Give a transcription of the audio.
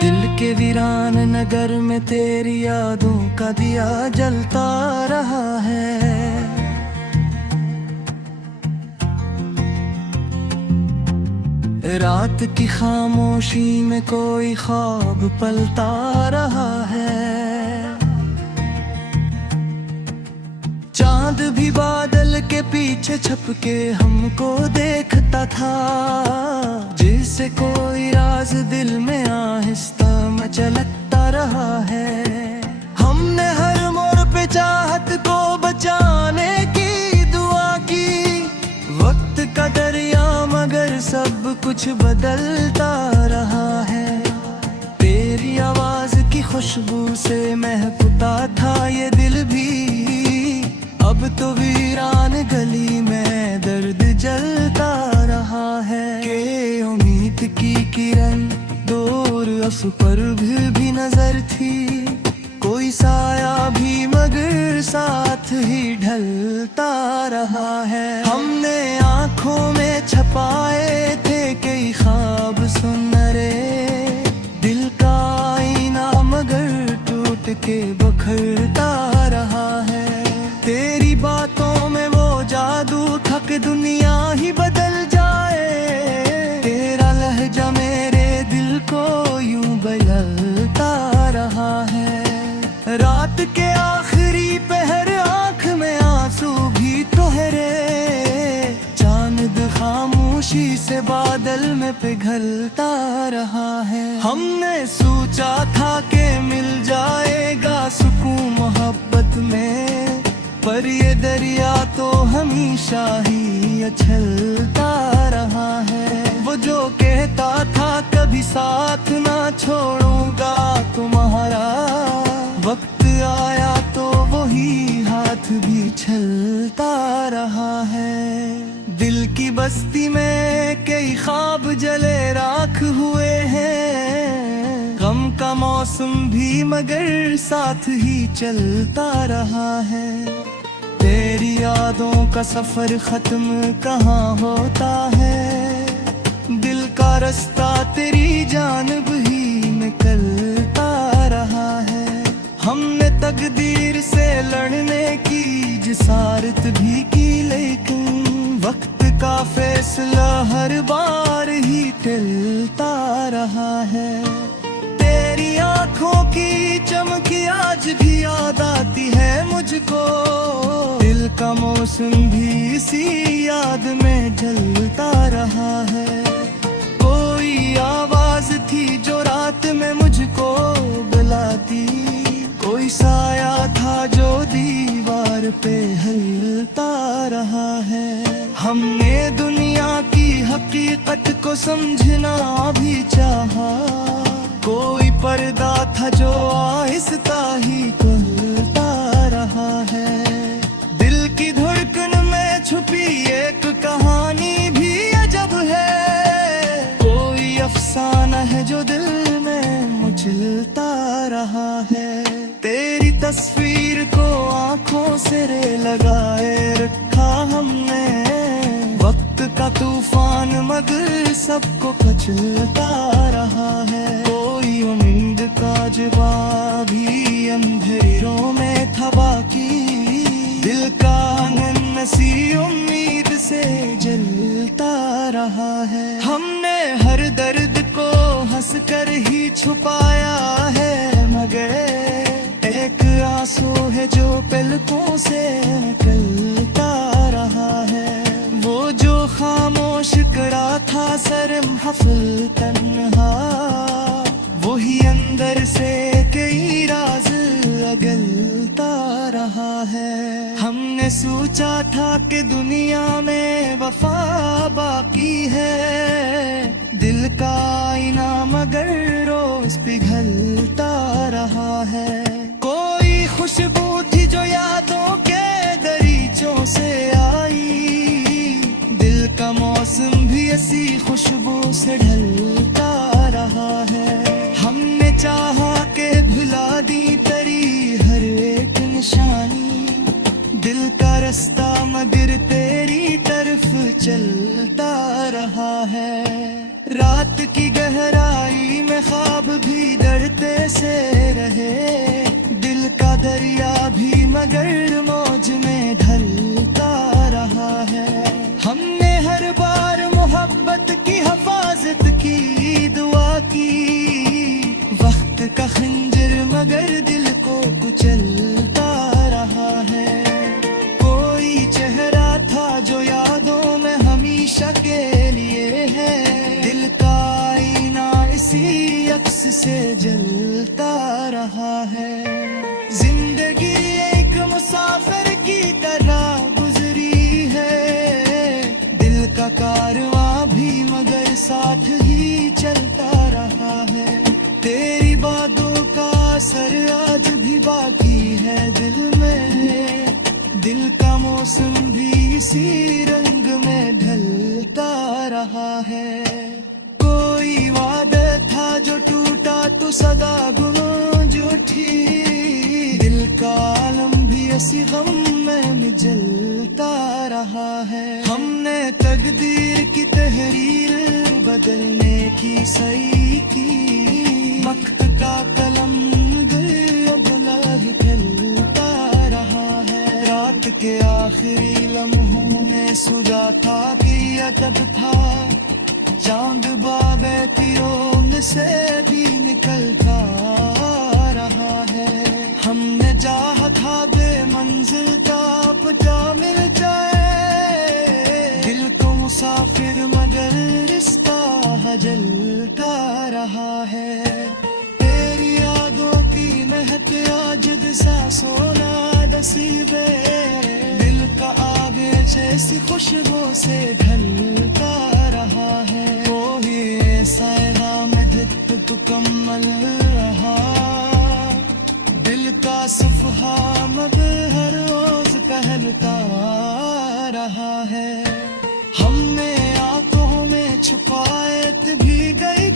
दिल के वीरान नगर में तेरी यादों का दिया जलता रहा है। रात की खामोशी में कोई ख्वाब पलता रहा है। चांद भी बादल के पीछे छपके हमको देखता था, जिससे कोई राज दिल में आहिस्ता मचलता रहा है। हमने हर मोड़ पे चाहत को बचाने की दुआ की, वक्त का दरिया मगर सब कुछ बदलता रहा है। तेरी आवाज की खुशबू से महकता था ये दिल भी, अब तो वीरान गली में दर्द जलता रहा है। के उम्मीद की किरण दूर उस पर भी नजर थी, कोई साया भी मगर साथ ही ढलता रहा है। हमने आँखों में छपाए थे कई ख्वाब सुनहरे, दिल का आईना मगर टूट के बखरता रहा है। तेरी बातों में वो जादू था कि दुनिया ही बदल जाए, तेरा लहजा मेरे दिल को यूं बदलता रहा है। रात के आखिरी पहर आँख में आंसू भी ठहरे, चांद खामोशी से बादल में पिघलता रहा है। हमने सोचा था कि मिल जाएगा सुकून मोहब्बत में, पर ये दरिया तो हमेशा ही उछलता रहा है। वो जो कहता था कभी साथ ना छोड़ूंगा तुम्हारा, वक्त आया तो वही हाथ भी छलता रहा है। दिल की बस्ती में कई ख्वाब जले राख हुए हैं, गम का मौसम भी मगर साथ ही चलता रहा है। तेरी यादों का सफर खत्म कहाँ होता है, दिल का रास्ता तेरी जानिब ही निकलता रहा है। हमने तकदीर से लड़ने की जिसारत भी की, लेकिन वक्त का फैसला हर बार ही टलता रहा है। तेरी आँखों की चमकी आज भी याद आती है मुझको, दिल का मौसम भी इसी याद में जलता रहा है। कोई आवाज थी जो रात में मुझको बुलाती, कोई साया था जो दीवार पे हिलता रहा है। हमने दुनिया की हकीकत को समझना भी चाहा, कोई पर्दा था जो आहिस्ता ही खुलता रहा है। दिल की धड़कन में छुपी एक कहानी भी अजब है, कोई अफसाना है जो दिल में मचलता रहा है। तेरी तस्वीर को आंखों से रे लगाए रखा हमने, वक्त का तूफान मगर सबको कचलता रहा है। कोई उम्मीद का जवाब ही अंधेरों में था बाकी, दिल का आंगन नसी उम्मीद से जलता रहा है। हमने हर दर्द को हंस कर ही छुपाया है, मगर एक आंसू है जो पलकों से निकलता रहा है। वो जो खामोश करा था शर्म हफल तन्हा, वही अंदर से कई राज अगलता रहा है। हमने सोचा था था कि दुनिया में वफा बाकी है। दिल का आईना मगर रोज पिघलता रहा है। कोई खुशबू थी जो यादों के दरीचों से आई, दिल का मौसम भी ऐसी खुशबू से ढलता रहा है। हमने चाहा के भुला दी तेरी हर एक निशानी, दिल का रास्ता मगर तेरी तरफ चलता रहा है। रात की गहराई में ख्वाब भी डरते से रहे, दिल का दरिया भी मगर मौज में ढलता रहा है। हमने हर बार मोहब्बत की हिफाजत की दुआ की, वक्त का खंजर मगर दिल को कुचलता रहा है। कोई चेहरा था जो यादों में हमेशा के लिए है, दिल का आईना इसी अक्स से जलता रहा है। जिंदगी एक मुसाफिर की तरह गुजरी है, दिल का कारवां भी मगर साथ ही चलता रहा है। तेरी बातों का असर आज भी बाकी है दिल में, दिल का मौसम भी इसी रंग में ढलता रहा है। कोई वादा था जो टूटा तो सदा गूंज उठी, दिल का आलम भी ऐसी गम में जलता रहा है। हमने तकदीर की तहरीर बदलने की सही की, वक्त का कलम दिल अब खिलता रहा है। रात के आखिरी लम्हों में सुझा था कि अदब था, चांद बाबे तीरों से भी निकलता रहा है। हमने चाहा था बेमंजिल का पता मिल जाए, दिल को मुसाफिर मगर रिश्ता जलता रहा है। तेरी यादों की महक आजिद सा सोना नसीबे, दिल का आग जैसी खुशबू से ढलता रहा है। कोई सायरा में धिक तुकम्मल रहा, दिल का सफहा मगर हर रोज कहलता रहा है। हमने आंखों में छुपाए भी गई